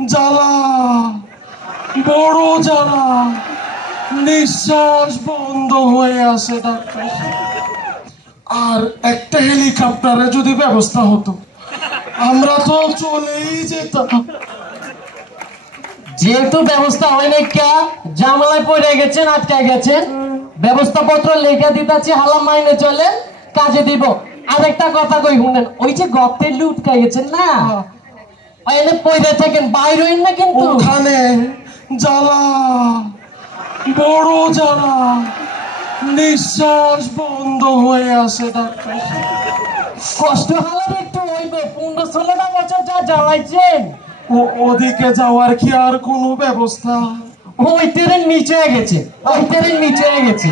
জ্বালা, বড় জ্বালা, নিঃশ্বাস বন্ধ হয়ে আসে ডাক্তার। আর একটা হেলিকপ্টারে যদি ব্যবস্থা হতো আমরা তো চলেই যেতাম। যেহেতু ব্যবস্থা হয় নাই, কে জামালায় পড়ে গেছেন, আটকে গেছেন, ব্যবস্থাপত্র লেখা দিতেছি, হালাম মাইনে চলে, কাজে দিব। আর একটা কথা কই শুনেন, ওই যে গর্তের লুট খাইয়েছেন না, এনে পয়দা থাকেন, বাইর হইন না কিন্তু। ওখানে জ্বালা, বড় জ্বালা, নিঃশ্বাস বন্ধ হয়ে আসে ডাক্তার। কষ্ট হালার একটু হইবে, 15-16টা বছর যা জ্বালাইছেন। ওদিকে যাওয়ার কি আর কোনো ব্যবস্থা? ওই ট্রেন নিচে গেছে, ওই ট্রেন নিচে গেছে।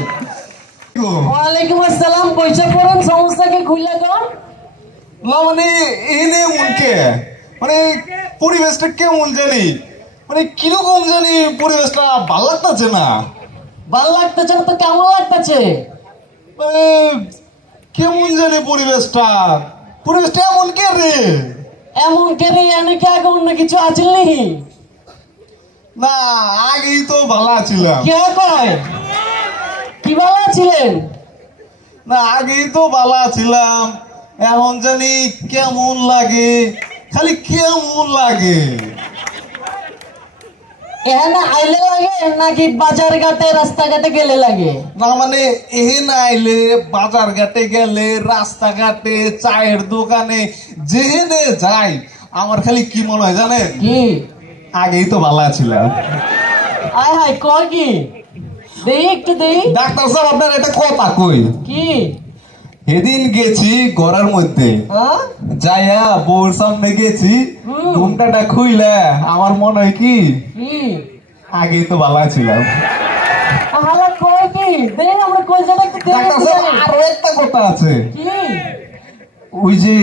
ওয়ালাইকুম আসসালাম, পয়সা পড়ুন, সমস্যাকে খুলে কর। মানে এনে মনকে মানে পরিবেশটা কেমন জানি, মানে কিরকম জানি পরিবেশটা ভালো লাগতেছে না। ভালো লাগতেছে না তো কেমন লাগতেছে? মানে কেমন জানি পরিবেশটা এমন কে রে? এমন কেন? এনে কি আগে অন্য কিছু আছে নাকি? না, আগেই তো ভালো ছিলাম। কে কয় কি ভালো ছিলেন? না, আগেই তো ভালো ছিলাম, এমন জানি কেমন লাগে, খালি কেমন লাগে। এখানে আইলে লাগে নাকি বাজার ঘাটে রাস্তাঘাটে গেলে লাগে? না মানে এখানে আইলে, বাজার ঘাটে গেলে, রাস্তাঘাটে, চায়ের দোকানে, যেখানে যাই আমার খালি কি মনে হয় জানেন? কি? আগেই তো ভালো ছিলাম। আয় হায়, কয় কি? দেই একটু দেই। ডাক্তার সাহেব, আপনার এটা কথা কই। কি? সেদিন গেছি ঘরের মধ্যে, হ্যাঁ? যাইয়া বউর সামনে গেছি, ঘুমটাটা খুইলা আমার মনে হয় কি কি? আগেই তো ভালো ছিলাম। হালা কয় কি? দেই আমরা কই যাটা একটু দেই। ডাক্তার সাহেব, আরো একটা কথা আছে। কি? ওই যে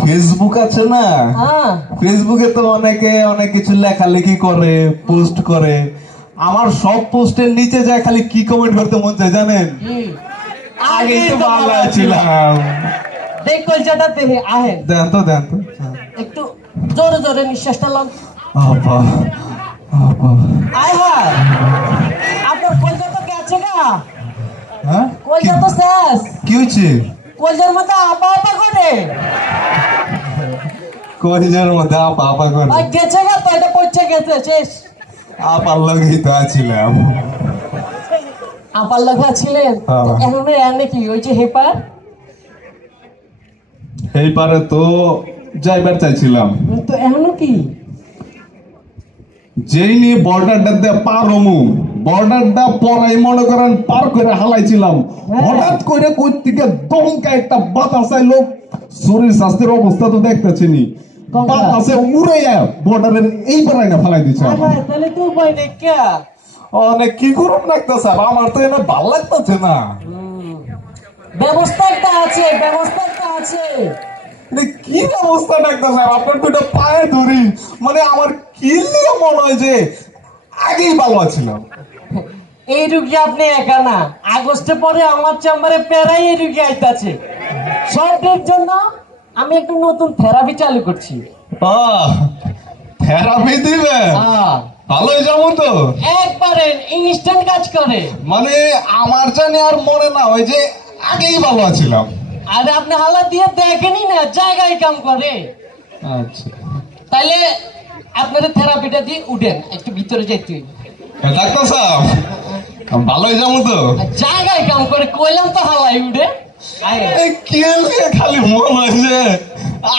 ফেসবুক আছে না, হ্যাঁ। ফেসবুকে তো অনেকে অনেক কিছু লেখালেখি করে, পোস্ট করে। আমার সব পোস্টের নিচে যায় খালি কি কমেন্ট করতে মন চায় জানেন? কি? আগেই তো ভালো ছিলাম। দেখ কই যাটা দেখে আহে। দেন তো। একটু জোরে জোরে নিঃশ্বাসটা লন। আপা, আয় হায়, আপনার কলজা তো গেছে গা। হ্যাঁ? কলজা তো শেষ। কি হয়েছে? কলজার মধ্যে আপা আপা করে। কলেজের মধ্যে আপা করে? আর গেছে গা তো, এটা পড়ছে গেছে, শেষ। আপার লগেই তো ছিলাম। আপার লাগা ছিলেন? এখন এনে কি ওই যে হেপার? এই পারে তো যাইবার চাইছিলাম, তো এখনো কি? যেই নিয়ে বর্ডারটা দিয়ে পার হমু, বর্ডারটা পরাই মনে করেন পার করে হালাইছিলাম, হঠাৎ করে কই থেকে দমকা একটা বাতাস আইলো। শরীর স্বাস্থ্যের অবস্থা তো দেখতেছিনি, বাতাসে উড়াইয়া বর্ডারের এই পারাই না ফালাই দিচ্ছে। তাহলে তো উপায় নেই কে? অনেক কি করুন লাগতেছে, আমার তো এটা ভাল লাগতেছে না। ব্যবস্থা একটা আছে, ব্যবস্থা একটা আছে। কি অবস্থা ডাক্তার সাহেব, আপনার দুটো পায়ে ধরি, মানে আমার কি নিয়ে মনে হয় যে আগেই ভালো ছিলাম। এই রুগী আপনি একা না, আগস্টে পরে আমার চেম্বারে প্যারাই এই রুগী আইতাছে। সবের জন্য আমি একটু নতুন থেরাপি চালু করছি। থেরাপি দিবে? ভালোই যাবো তো একবারে ইনস্ট্যান্ট কাজ করে। মানে আমার জানি আর মনে না হয় যে আগেই ভালো ছিলাম। আরে আপনি হালা দিয়ে দেখেনি না, জায়গায় কাম করে। আচ্ছা, তাইলে আপনাদের থেরাপিটা দিয়ে উঠেন, একটু ভিতরে যাইতে। ডাক্তার সাহেব ভালোই যাবো তো? জায়গায় কাম করে কইলাম তো, হালাই উঠে। খালি মনে হয় যে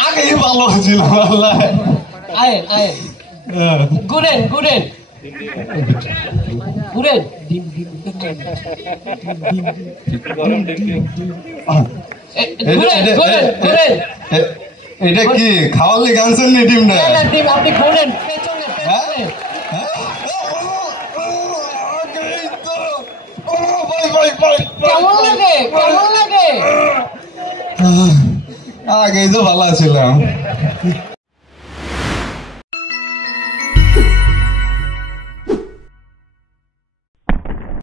আগেই ভালো ছিলাম। আল্লাহ, আয়েন আয়েন, ঘুরেন ঘুরেন ঘুরেন। এটা কি খাওয়ালে গানছেন নি ডিমটা? আপনি ঘুরেন পেছনে পেছনে। কেমন লাগে কেমন লাগে? আগেই তো ভালো ছিলাম।